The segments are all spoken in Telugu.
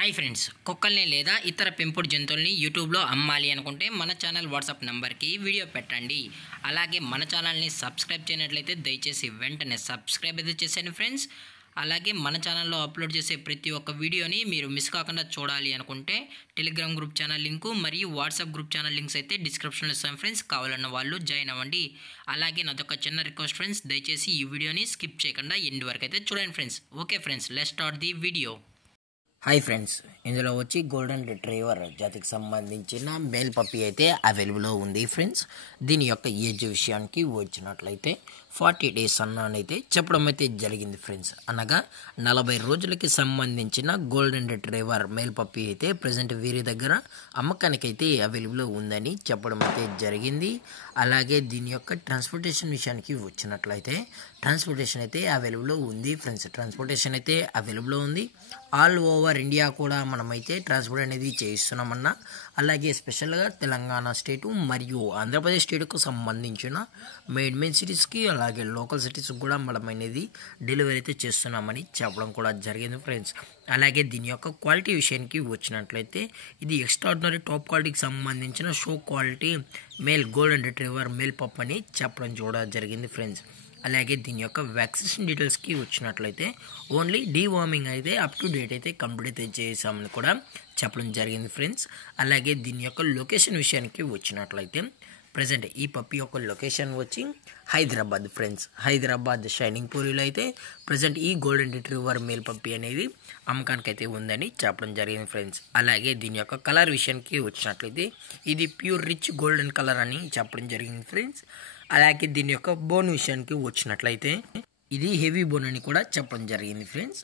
హాయ్ ఫ్రెండ్స్, కుక్కల్ని లేదా ఇతర పెంపుడు జంతువుల్ని యూట్యూబ్లో అమ్మాలి అనుకుంటే మన ఛానల్ వాట్సాప్ నెంబర్కి వీడియో పెట్టండి. అలాగే మన ఛానల్ని సబ్స్క్రైబ్ చేయనట్లయితే దయచేసి వెంటనే సబ్స్క్రైబ్ అయితే చేసేయండి ఫ్రెండ్స్. అలాగే మన ఛానల్లో అప్లోడ్ చేసే ప్రతి ఒక్క వీడియోని మీరు మిస్ కాకుండా చూడాలి అనుకుంటే టెలిగ్రామ్ గ్రూప్ ఛానల్ లింకు మరియు వాట్సాప్ గ్రూప్ ఛానల్ లింక్స్ అయితే డిస్క్రిప్షన్లో ఇస్తాను ఫ్రెండ్స్. కావాలన్న వాళ్ళు జాయిన్ అవ్వండి. అలాగే నాదొక చిన్న రిక్వెస్ట్ ఫ్రెండ్స్, దయచేసి ఈ వీడియోని స్కిప్ చేయకుండా ఎండ్ వరకు అయితే చూడండి friends. Okay friends, let's start the video. Hi friends, ఇందులో వచ్చి గోల్డెన్ రిట్రీవర్ జాతికి సంబంధించిన మేల్ పప్పీ అయితే అవైలబుల్లో ఉంది ఫ్రెండ్స్. దీని యొక్క ఏజ్ విషయానికి వచ్చినట్లయితే 40 days అన్నైతే చెప్పడం అయితే జరిగింది ఫ్రెండ్స్. అనగా 40 రోజులకి సంబంధించిన గోల్డెన్ రిట్రీవర్ మేల్ పప్పీ అయితే ప్రజెంట్ వీరి దగ్గర అమ్మకానికి అయితే అవైలబుల్లో ఉందని చెప్పడం అయితే జరిగింది. అలాగే దీని యొక్క ట్రాన్స్పోర్టేషన్ విషయానికి వచ్చినట్లయితే ట్రాన్స్పోర్టేషన్ అయితే అవైలబుల్లో ఉంది ఫ్రెండ్స్. ట్రాన్స్పోర్టేషన్ అయితే అవైలబుల్లో ఉంది. ఆల్ ఓవర్ ఇండియా కూడా మనమైతే ట్రాన్స్పోర్ట్ అనేది చేయిస్తున్నామన్నా. అలాగే స్పెషల్గా తెలంగాణ స్టేటు మరియు ఆంధ్రప్రదేశ్ స్టేట్కు సంబంధించిన మెయిన్ సిటీస్కి అలాగే లోకల్ సిటీస్కి కూడా మనం అనేది డెలివరీ అయితే చేస్తున్నామని చెప్పడం కూడా జరిగింది ఫ్రెండ్స్. అలాగే దీని యొక్క క్వాలిటీ విషయానికి వచ్చినట్లయితే ఇది ఎక్స్ట్రాడినరీ టాప్ క్వాలిటీకి సంబంధించిన show quality male golden retriever male పప్ అని చెప్పడం కూడా జరిగింది ఫ్రెండ్స్. అలాగే దీని యొక్క వ్యాక్సినేషన్ డీటెయిల్స్కి వచ్చినట్లయితే ఓన్లీ డీవార్మింగ్ అయితే అప్ టు డేట్ అయితే కంప్లీట్ అయితే చేసామని కూడా చెప్పడం జరిగింది ఫ్రెండ్స్. అలాగే దీని యొక్క లొకేషన్ విషయానికి వచ్చినట్లయితే ప్రజెంట్ ఈ పప్పి యొక్క లొకేషన్ వచ్చి హైదరాబాద్ ఫ్రెండ్స్. హైదరాబాద్ షైనింగ్ పూరిలో అయితే ప్రజెంట్ ఈ గోల్డెన్ రిట్రీవర్ మేల్ పప్పి అనేది అమ్మకానికి అయితే ఉందని చెప్పడం జరిగింది ఫ్రెండ్స్. అలాగే దీని యొక్క కలర్ విషయానికి వచ్చినట్లయితే ఇది ప్యూర్ రిచ్ గోల్డెన్ కలర్ అని చెప్పడం జరిగింది ఫ్రెండ్స్. అలాగే దీని యొక్క బోన్ విషయానికి వచ్చినట్లయితే ఇది హెవీ బోన్ అని కూడా చెప్పడం జరిగింది ఫ్రెండ్స్.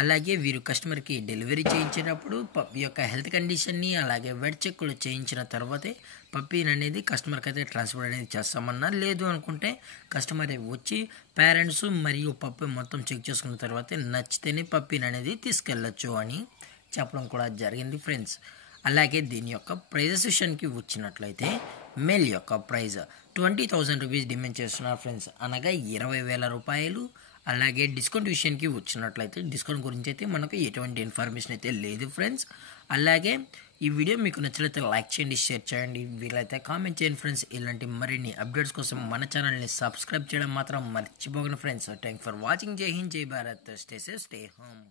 అలాగే వీరు కస్టమర్కి డెలివరీ చేయించేటప్పుడు పప్పి యొక్క హెల్త్ కండిషన్ని అలాగే వెట్ చెక్లు చేయించిన తర్వాతే పప్పీని అనేది కస్టమర్కి అయితే ట్రాన్స్ఫర్ అనేది చేస్తామన్నా. లేదు అనుకుంటే కస్టమర్ వచ్చి పేరెంట్స్ మరియు పప్పి మొత్తం చెక్ చేసుకున్న తర్వాతే నచ్చితేనే పప్పీని అనేది తీసుకెళ్ళచ్చు అని చెప్పడం కూడా జరిగింది ఫ్రెండ్స్. అలాగే దీని యొక్క ప్రైజెస్ విషయానికి వచ్చినట్లయితే మేల్ యొక్క ప్రైజ్ 20,000 రూపీస్ డిమాండ్ చేస్తున్నారు ఫ్రెండ్స్, అనగా 20,000 రూపాయలు. అలాగే డిస్కౌంట్ విషయానికి వచ్చినట్లయితే డిస్కౌంట్ గురించి అయితే మనకు ఎటువంటి ఇన్ఫర్మేషన్ అయితే లేదు ఫ్రెండ్స్. అలాగే ఈ వీడియో మీకు నచ్చినట్లయితే లైక్ చేయండి, షేర్ చేయండి, వీలైతే కామెంట్ చేయండి ఫ్రెండ్స్. ఇలాంటి మరిన్ని అప్డేట్స్ కోసం మన ఛానల్ని సబ్స్క్రైబ్ చేయడం మాత్రం మర్చిపోకండి ఫ్రెండ్స్. Thank for watching. జై హింద్, జై Bharat, stay safe, stay home.